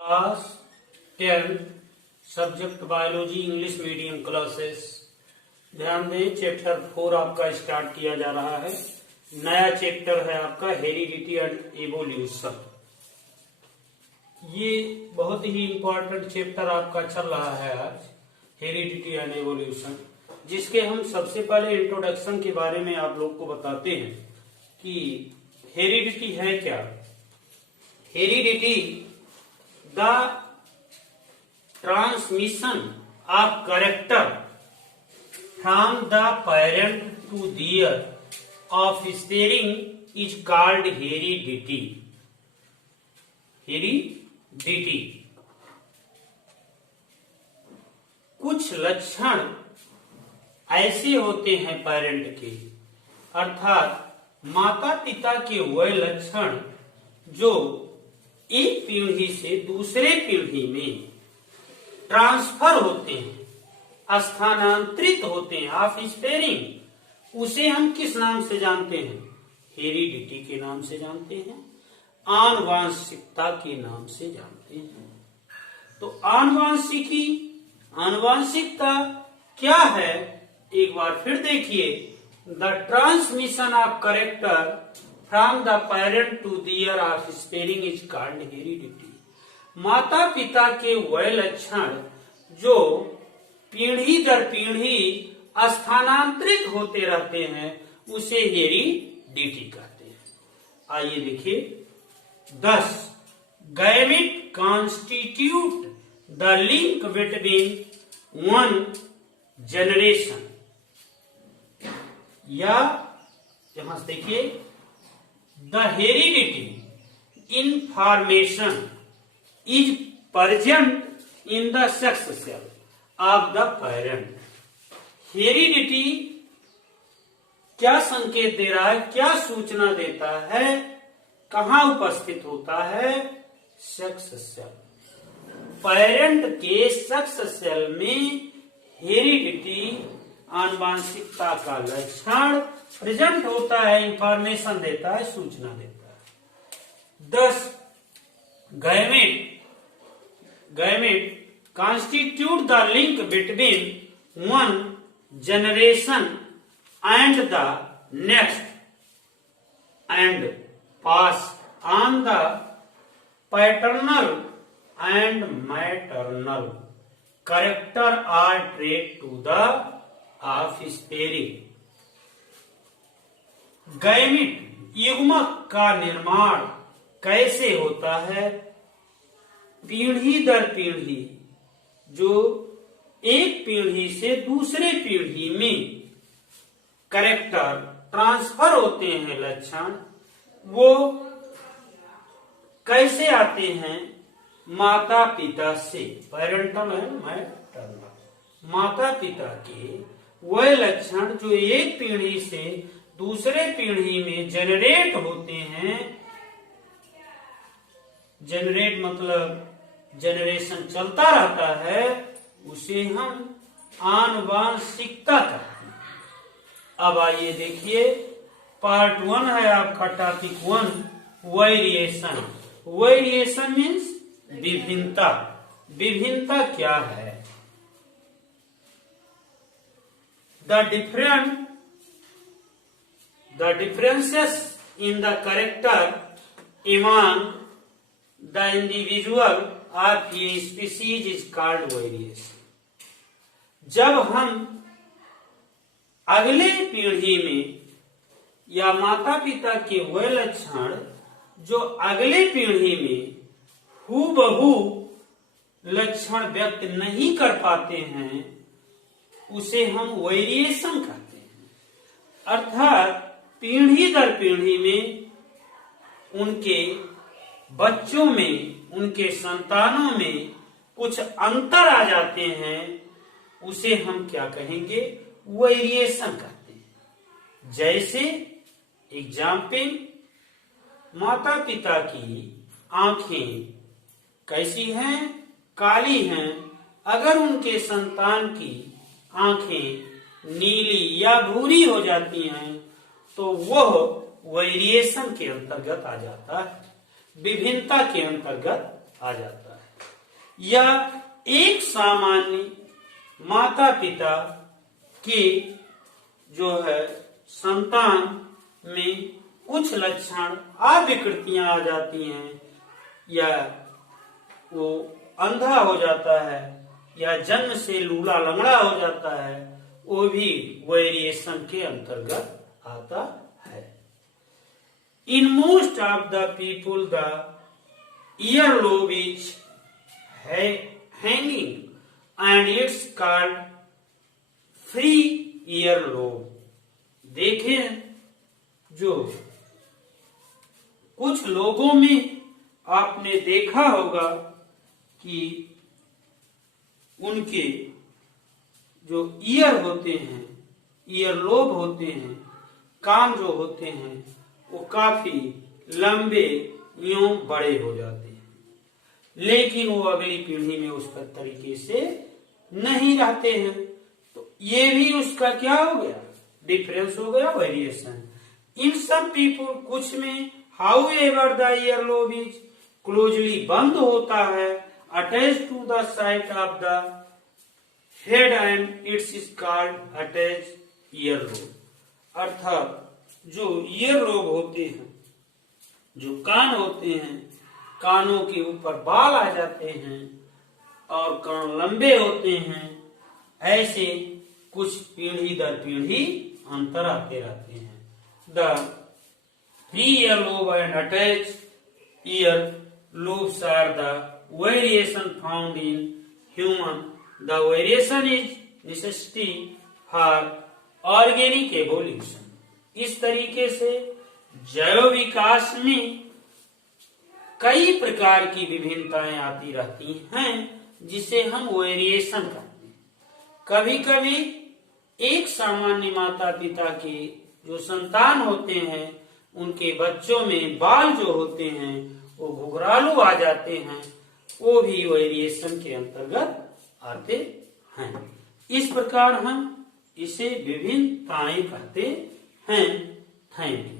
Class 10 subject biology English medium classes. ध्यान दें, chapter 4 आपका स्टार्ट किया जा रहा है। नया चैप्टर है आपका हेरिडिटी एंड एवोल्यूशन। ये बहुत ही इंपॉर्टेंट चैप्टर आपका चल रहा है आज, हेरिडिटी एंड एवोल्यूशन, जिसके हम सबसे पहले इंट्रोडक्शन के बारे में आप लोग को बताते हैं कि हेरिडिटी है क्या। Heredity the transmission of character from the parent to their offspring is called heredity. Heredity कुछ लक्षण ऐसे होते हैं पेरेंट के, अर्थात माता पिता के वह लक्षण जो एक पीढ़ी से दूसरे पीढ़ी में ट्रांसफर होते हैं, स्थानांतरित होते हैं, ऑफ स्पेयरिंग, उसे हम किस नाम से जानते हैं? हेरिडिटी के नाम से जानते हैं, आनुवांशिकता के नाम से जानते हैं। तो आनुवांशिकता क्या है? एक बार फिर देखिए, the transmission of character from the parent to their offspring is called heredity. माता पिता के वह लक्षण जो पीढ़ी दर पीढ़ी स्थानांतरित होते रहते हैं, उसे हेरिडिटी कहते हैं। आइए देखिए, 10 gamete constitute the link between one generation, या यहां से देखिए, the heredity information is present in the sex cell of the parent. Heredity क्या संकेत दे रहा है, क्या सूचना देता है, कहां उपस्थित होता है? Sex cell. पेरेंट के सेक्स सेल में हेरिडिटी आनुवांशिकता का लक्षण प्रेजेंट होता है, इंफॉर्मेशन देता है, सूचना देता है। 10 gamete constitute the link between one generation and the next and pass on the paternal and maternal character or trait to the offspring। Gamete युग्मक का निर्माण कैसे होता है? पीढ़ी दर पीढ़ी, जो एक पीढ़ी से दूसरे पीढ़ी में कैरेक्टर ट्रांसफर होते हैं, लक्षण, वो कैसे आते हैं? माता पिता से, पेरेंटल एंड मैटरनल, माता पिता के वह लक्षण जो एक पीढ़ी से दूसरे पीढ़ी में जनरेट होते हैं। जनरेट मतलब जनरेशन चलता रहता है, उसे हम आनुवांशिकता कहते हैं। अब आइए देखिए, पार्ट 1 है आपका टॉपिक 1, वेरिएशन। वेरिएशन मीन्स विभिन्नता। विभिन्नता क्या है? The differences in the character among the individual of a species is called variation। जब हम अगले पीढ़ी में या माता पिता के वह लक्षण जो अगले पीढ़ी में हूबहू लक्षण व्यक्त नहीं कर पाते हैं, उसे हम वेरिएशन कहते हैं। अर्थात पीढ़ी दर पीढ़ी में उनके बच्चों में, उनके संतानों में कुछ अंतर आ जाते हैं, उसे हम क्या कहेंगे? वेरिएशन कहते हैं। जैसे एग्जाम्पल, माता पिता की आंखें कैसी हैं? काली हैं। अगर उनके संतान की आंखें नीली या भूरी हो जाती हैं, तो वह वेरिएशन के अंतर्गत आ जाता है, विभिन्नता के अंतर्गत आ जाता है। या एक सामान्य माता पिता के जो है संतान में कुछ लक्षण अविकृतियां आ जाती हैं, या वो अंधा हो जाता है, या जन्म से लूला लंगड़ा हो जाता है, वो भी वेरिएशन के अंतर्गत आता है। In most of the people the earlobe is hanging and it's called free ear lobe. देखें, जो कुछ लोगों में आपने देखा होगा कि उनके जो ईयर होते हैं, ईयर लोब होते हैं, कान जो होते हैं, वो काफी लंबे यूं बड़े हो जाते हैं, लेकिन वो अगली पीढ़ी में उस पर तरीके से नहीं रहते हैं। तो ये भी उसका क्या हो गया, डिफरेंस हो गया, वेरिएशन। इन सब पीपल, कुछ में however the earlobe is closely बंद होता है, attach to the side of the head and it's is called attach earlobe. अर्थात जो ईयर लोब होते हैं, जो कान होते हैं, कानों के ऊपर बाल आ जाते हैं और कान लंबे होते हैं, ऐसे कुछ पीढ़ी दर पीढ़ी अंतर आते रहते हैं। The free ear lobe and attach year lobes are the variation found in human. The variation is necessity for organic evolution. इस तरीके से जैव विकास में कई प्रकार की विभिन्नताएं आती रहती हैं, जिसे हम वेरिएशन कहते हैं। कभी कभी एक सामान्य माता पिता के जो संतान होते हैं, उनके बच्चों में बाल जो होते हैं वो घुघरालू आ जाते हैं, वो भी वेरिएशन के अंतर्गत आते हैं। इस प्रकार हम इसे विभिन्नताएं कहते हैं। Thank you.